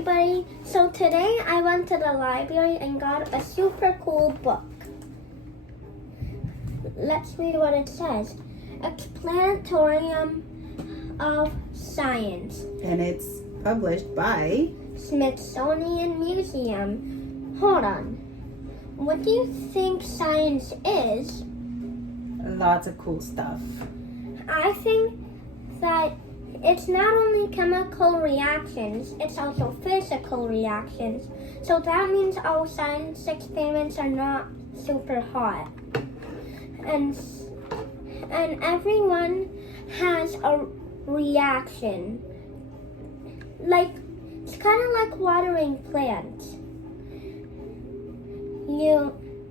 everybody. So today I went to the library and got a super cool book. Let's read what it says. Explanatory of Science. And it's published by Smithsonian Museum. Hold on. What do you think science is? lots of cool stuff. I think that it's not only chemical reactions, it's also physical reactions. So that means all science experiments are not super hot. And everyone has a reaction. Like, it's kind of like watering plants.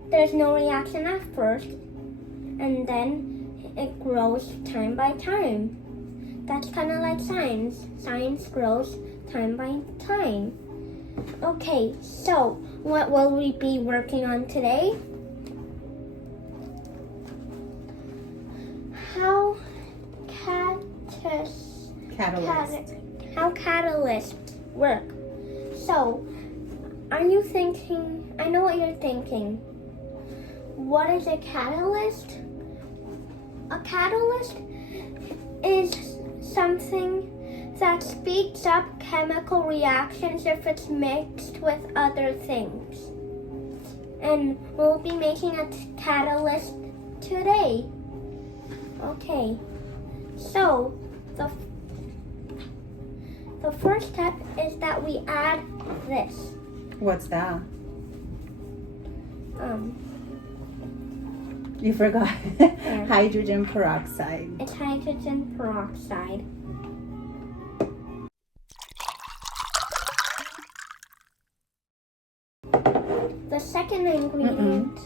There's no reaction at first, and then it grows time by time. That's kind of like science. Science grows time by time. Okay, so what will we be working on today? How catalysts work. So, are you thinking, I know what you're thinking. What is a catalyst? A catalyst is something that speeds up chemical reactions if it's mixed with other things. And we'll be making a catalyst today. Okay, so the first step is that we add this. What's that? You forgot. Hydrogen peroxide. It's hydrogen peroxide. The second ingredient.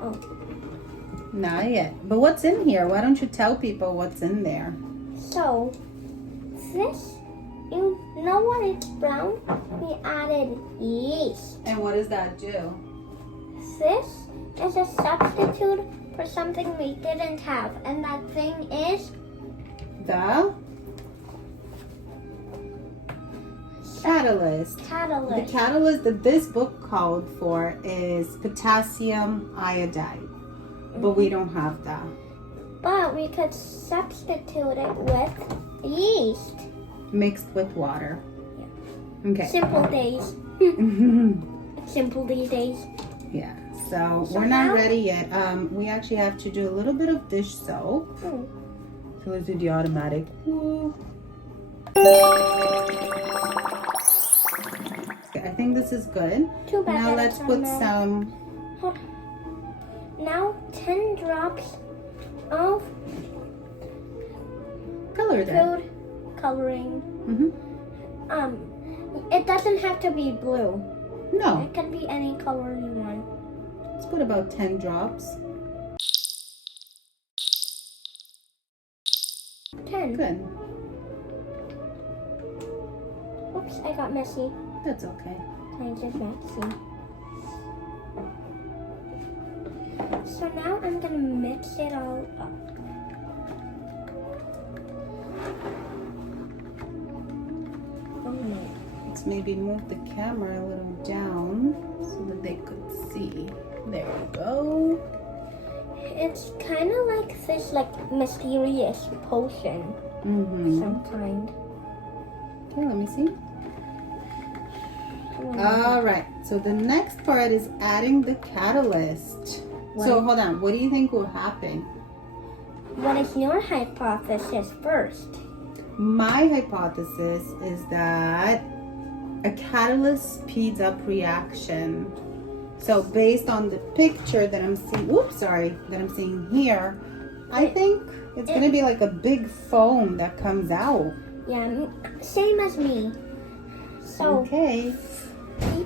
Oh. Not yet. But what's in here? Why don't you tell people what's in there? So, this, you know what it's brown? We added yeast. And what does that do? This is a substitute for something we didn't have. And that thing is The catalyst. The catalyst that this book called for is potassium iodide. But we don't have that. But we could substitute it with yeast. Mixed with water. Yeah. Okay. Simple days. Simple these days. Yeah. So we're not ready yet. We actually have to do a little bit of dish soap. So let's do the automatic. Okay, I think this is good. Too bad. Now let's put some. Now 10 drops of Color there. food coloring. It doesn't have to be blue. No. It can be any color you want. Let's put about 10 drops. 10. Good. Oops, I got messy. That's okay. I just messy. So now I'm gonna mix it all up. Oh no. Let's maybe move the camera a little down so that they could see. There we go. It's kind of like this, mysterious potion of some kind. Okay, let me see. All right. So the next part is adding the catalyst. So hold on. What do you think will happen? What is your hypothesis first? My hypothesis is that a catalyst speeds up reaction. So based on the picture that I'm seeing, that I'm seeing here, I think it's gonna be like a big foam that comes out. Yeah, same as me. So okay.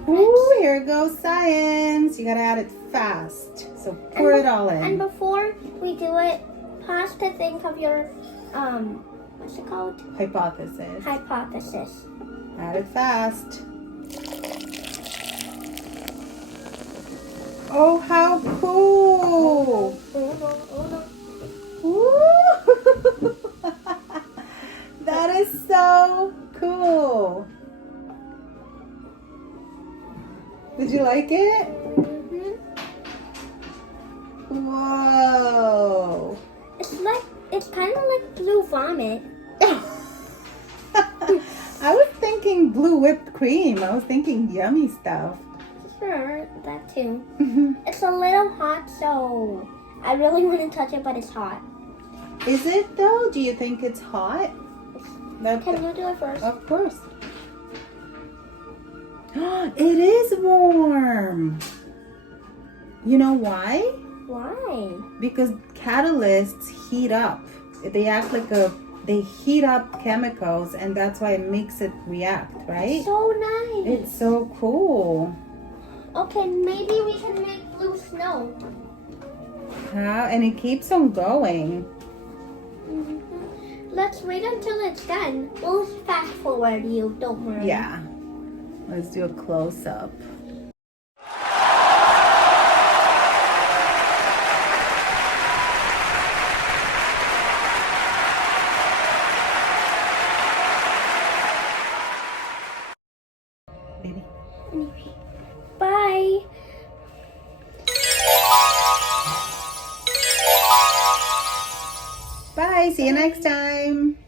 Ooh, here goes science. You gotta add it fast. So pour it all in. And before we do it, pause to think of your what's it called? Hypothesis. Hypothesis. Add it fast. Oh, how cool! Woo! That is so cool. Did you like it? Whoa. It's kind of like blue vomit. I was thinking blue whipped cream. I was thinking yummy stuff. Sure, that too. It's a little hot, so I really want to touch it, but it's hot. Is it though? Do you think it's hot? Can you do it first? Of course. It is warm. You know why? Why? Because catalysts heat up. They act like they heat up chemicals, and that's why it makes it react, right? So nice. It's so cool. Okay, maybe we can make blue snow. How? And it keeps on going. Let's wait until it's done. We'll fast forward you, don't worry. Yeah. Let's do a close up. Baby. Anyway, bye. Bye. See you next time.